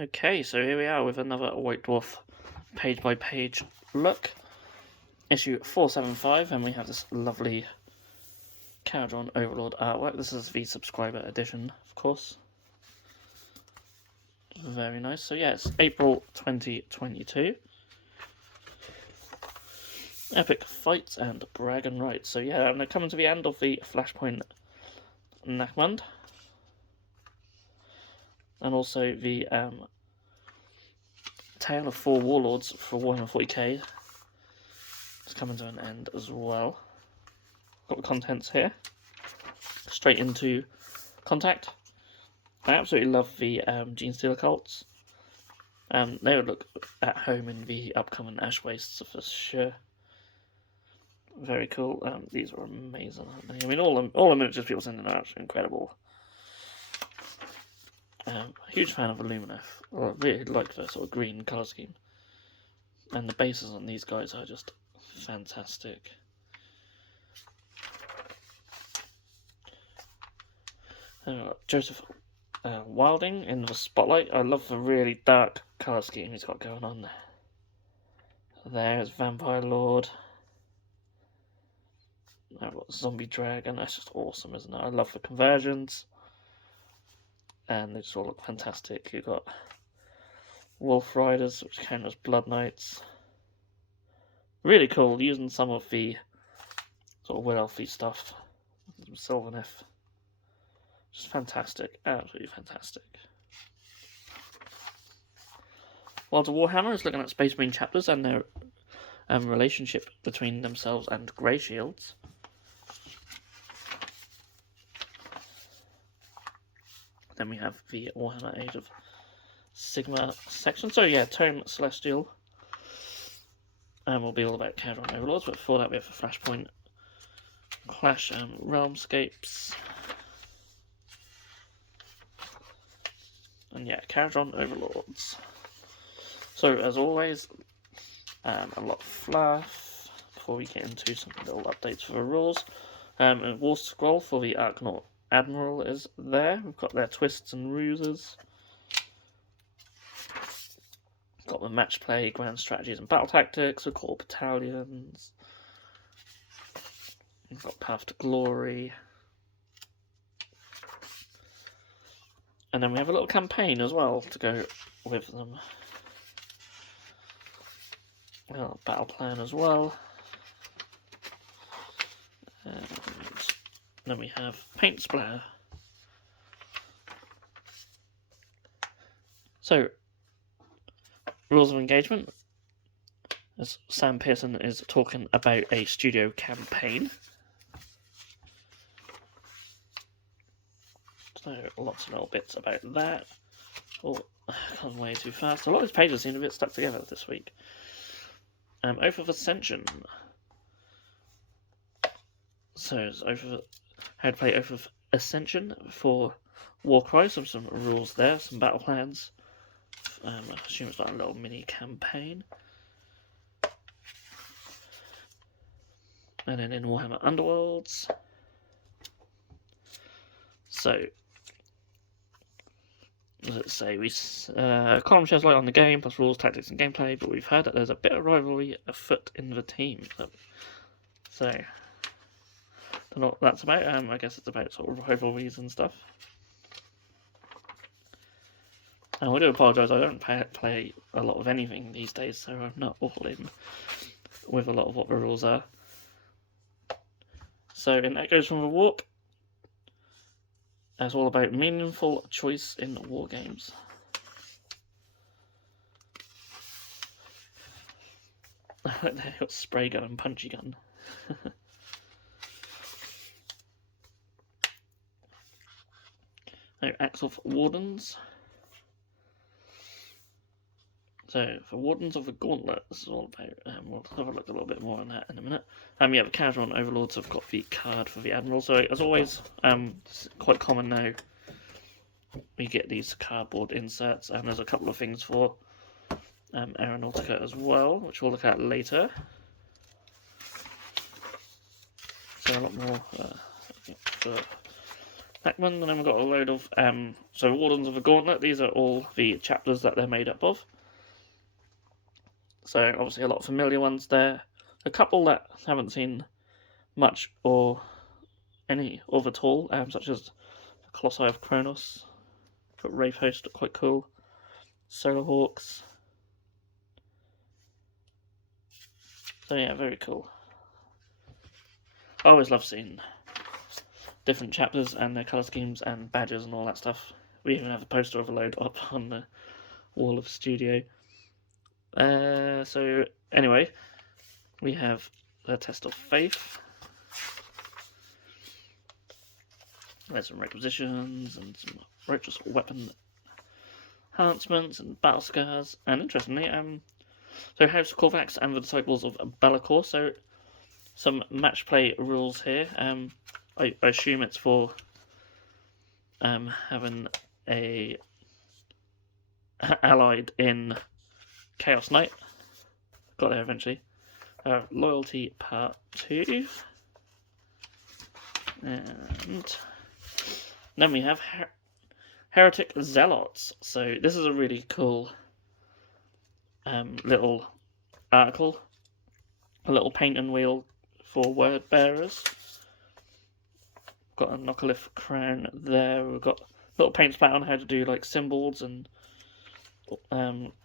Okay, so here we are with another White Dwarf page-by-page look. Issue 475, and we have this lovely Caradron Overlord artwork. This is the subscriber edition, of course. Very nice. So yeah, it's April 2022. Epic fights and brag and rights. So yeah, they're coming to the end of the Flashpoint Nachmund. And also the Tale of 4 Warlords for Warhammer 40k is coming to an end as well. Got the contents here. Straight into Contact. I absolutely love the Genestealer cults. They would look at home in the upcoming Ash Wastes for sure. Very cool. These are amazing, aren't they? I mean, all the miniatures people send in are absolutely incredible. Huge fan of Illumineth. I really like the sort of green colour scheme. And the bases on these guys are just fantastic. Joseph Wilding in the spotlight. I love the really dark colour scheme he's got going on there. There's Vampire Lord. I've got Zombie Dragon. That's just awesome, isn't it? I love the conversions. And they just all look fantastic. You've got Wolf Riders, which count as Blood Knights. Really cool, using some of the sort of Wood Elfy stuff. Sylvaneth. Just fantastic. Absolutely fantastic. While the Warhammer is looking at Space Marine chapters and their relationship between themselves and Grey Shields. Then we have the Warhammer Age of Sigma section. So yeah, Tome Celestial. And we'll be all about Caradron Overlords, but before that we have the Flashpoint Clash Realmscapes. And yeah, Caradron Overlords. So as always, a lot of fluff before we get into some little updates for the rules. A War Scroll for the Arkanaut Admiral is there. We've got their twists and ruses. Got the match play, grand strategies and battle tactics, the core battalions. We've got Path to Glory. And then we have a little campaign as well to go with them. Well, battle plan as well. And then we have Paint Splatter. So, rules of engagement. As Sam Pearson is talking about a studio campaign. So, lots of little bits about that. Oh, I've gone way too fast. A lot of these pages seem a bit stuck together this week. Oath of Ascension. So, it's how to play Oath of Ascension for Warcry. Some rules there, some battle plans. I assume it's like a little mini campaign. And then in Warhammer Underworlds. So, what does it say? Column sheds light on the game, plus rules, tactics, and gameplay, but we've heard that there's a bit of rivalry afoot in the team. So, don't know what that's about. I guess it's about sort of rivalries and stuff. And I do apologise, I don't play a lot of anything these days, so I'm not all in with a lot of what the rules are. So, in Echoes from the Warp, it's all about meaningful choice in war games. They've got spray gun and punchy gun. Now, Acts of Wardens. So, for Wardens of the Gauntlet, this is all about. We'll have a look a little bit more on that in a minute. Yeah, the Caradron Overlords have got the card for the Admiral. So, as always, it's quite common now. We get these cardboard inserts, and there's a couple of things for Aeronautica as well, which we'll look at later. So, a lot more for Hackman, and then we've got a load of so Wardens of the Gauntlet. These are all the chapters that they're made up of. So obviously a lot of familiar ones there. A couple that haven't seen much or any of at all, such as Colossi of Kronos. Got Wraith Host, quite cool. Solar Hawks. So yeah, very cool. I always love seeing different chapters and their colour schemes and badges and all that stuff. We even have a poster of a load up on the wall of the studio. So anyway, we have the Test of Faith. There's some requisitions and some righteous weapon enhancements and battle scars. And interestingly, so House of Corvax and the Disciples of Be'lakor. So some match play rules here. I assume it's for having a allied in Chaos Knight. Got there eventually. Loyalty Part 2. And then we have Heretic Zealots. So this is a really cool little article. A little paint and wheel for word bearers. Got a Knockalith crown there. We've got a little paint splat on how to do like symbols and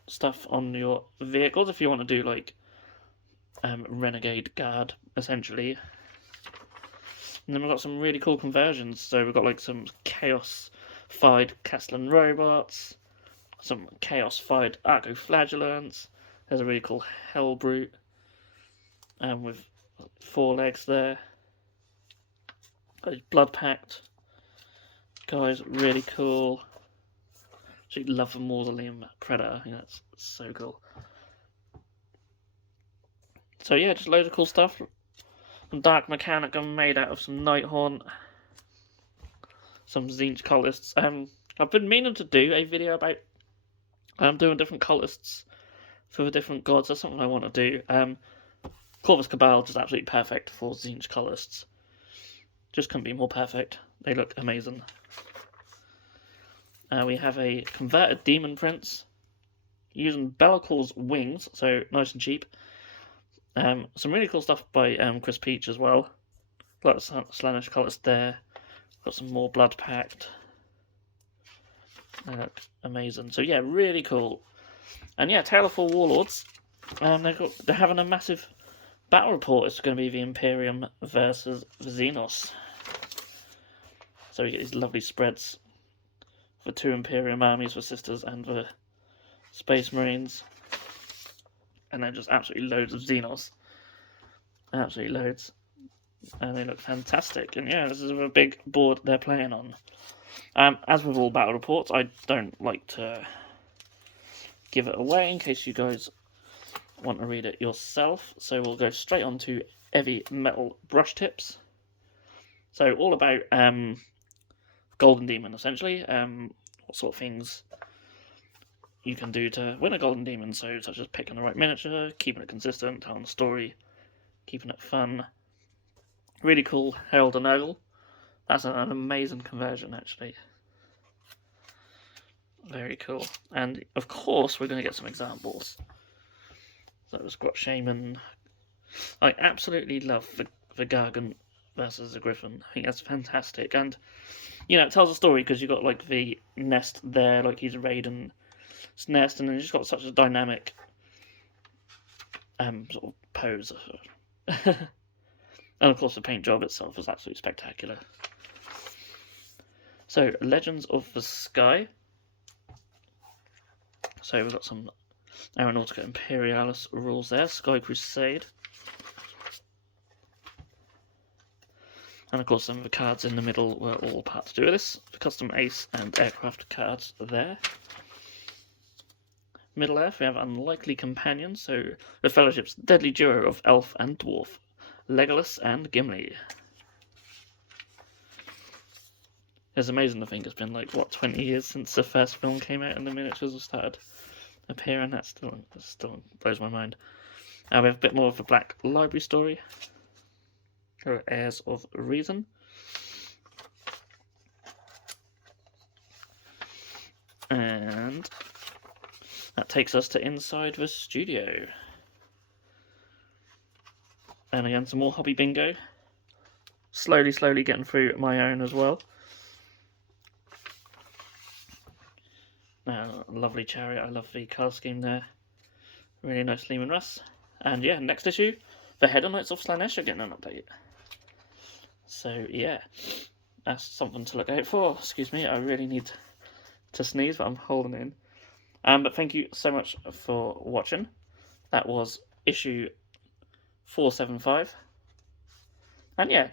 stuff on your vehicles if you want to do like Renegade Guard essentially. And then we've got some really cool conversions. So we've got like some Chaos-fied Castellan robots, some Chaos-fied Arco-flagellants. There's a really cool Hellbrute with 4 legs there. Blood Pact guys, really cool. Actually love the Mausoleum Predator. I think that's so cool. So yeah, just loads of cool stuff. Some Dark Mechanicum made out of some Nighthaunt. Some Tzeentch cultists. I've been meaning to do a video about doing different cultists for the different gods. That's something I want to do. Corvus Cabal is absolutely perfect for Tzeentch cultists. Just couldn't be more perfect. They look amazing. We have a converted Demon Prince using Be'lakor's wings, so nice and cheap. Some really cool stuff by Chris Peach as well. Got a Slaanesh cultist there. Got some more Blood Pact. They look amazing. So yeah, really cool. And yeah, Tale of Four Warlords. They're having a massive battle report. It's going to be the Imperium versus Xenos. So we get these lovely spreads for 2 Imperium armies for Sisters and the Space Marines. And then just absolutely loads of Xenos. Absolutely loads. And they look fantastic. And yeah, this is a big board they're playing on. As with all battle reports, I don't like to give it away in case you guys want to read it yourself. So we'll go straight on to heavy metal brush tips. So all about Golden Demon, essentially. What sort of things you can do to win a Golden Demon, so such as picking the right miniature, keeping it consistent, telling the story, keeping it fun. Really cool Herald and Ogle. That's an amazing conversion, actually. Very cool. And of course, we're going to get some examples. So the Squat Shaman. I absolutely love the Gargant versus the Griffin. I think that's fantastic. And, you know, it tells a story because you've got like the nest there, like he's Raiden's nest, and then he's just got such a dynamic sort of pose. And of course the paint job itself is absolutely spectacular. So, Legends of the Sky. So we've got some Aeronautica Imperialis rules there, Sky Crusade. And of course some of the cards in the middle were all part to do with this. The custom ace and aircraft cards there. Middle Earth, we have Unlikely Companions, so the Fellowship's deadly duo of Elf and Dwarf, Legolas and Gimli. It's amazing to think it's been like, what, 20 years since the first film came out and the miniatures have started appearing. That still blows my mind. We have a bit more of a Black Library story. Heirs of Reason. that takes us to inside the studio. And again, some more hobby bingo. Slowly getting through my own as well. Lovely chariot. I love the card scheme there. Really nice Lehman Russ. And yeah, next issue, the Header Knights of Slaanesh are getting an update. So yeah, that's something to look out for. Excuse me, I really need to sneeze, but I'm holding in. But thank you so much for watching. That was issue 475. And yeah,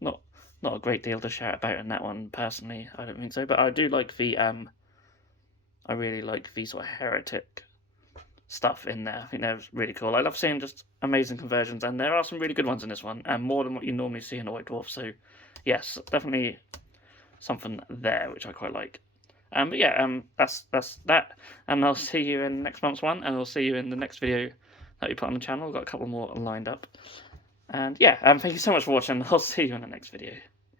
not a great deal to shout about in that one personally. I don't think so, but I do like the I really like the sort of heretic stuff in there. I think they're really cool. I love seeing just amazing conversions, and there are some really good ones in this one, and more than what you normally see in a White Dwarf. So yes, definitely something there which I quite like. But yeah, that's that, and I'll see you in next month's one, and I'll see you in the next video that we put on the channel. We've got a couple more lined up. And yeah, thank you so much for watching. I'll see you in the next video.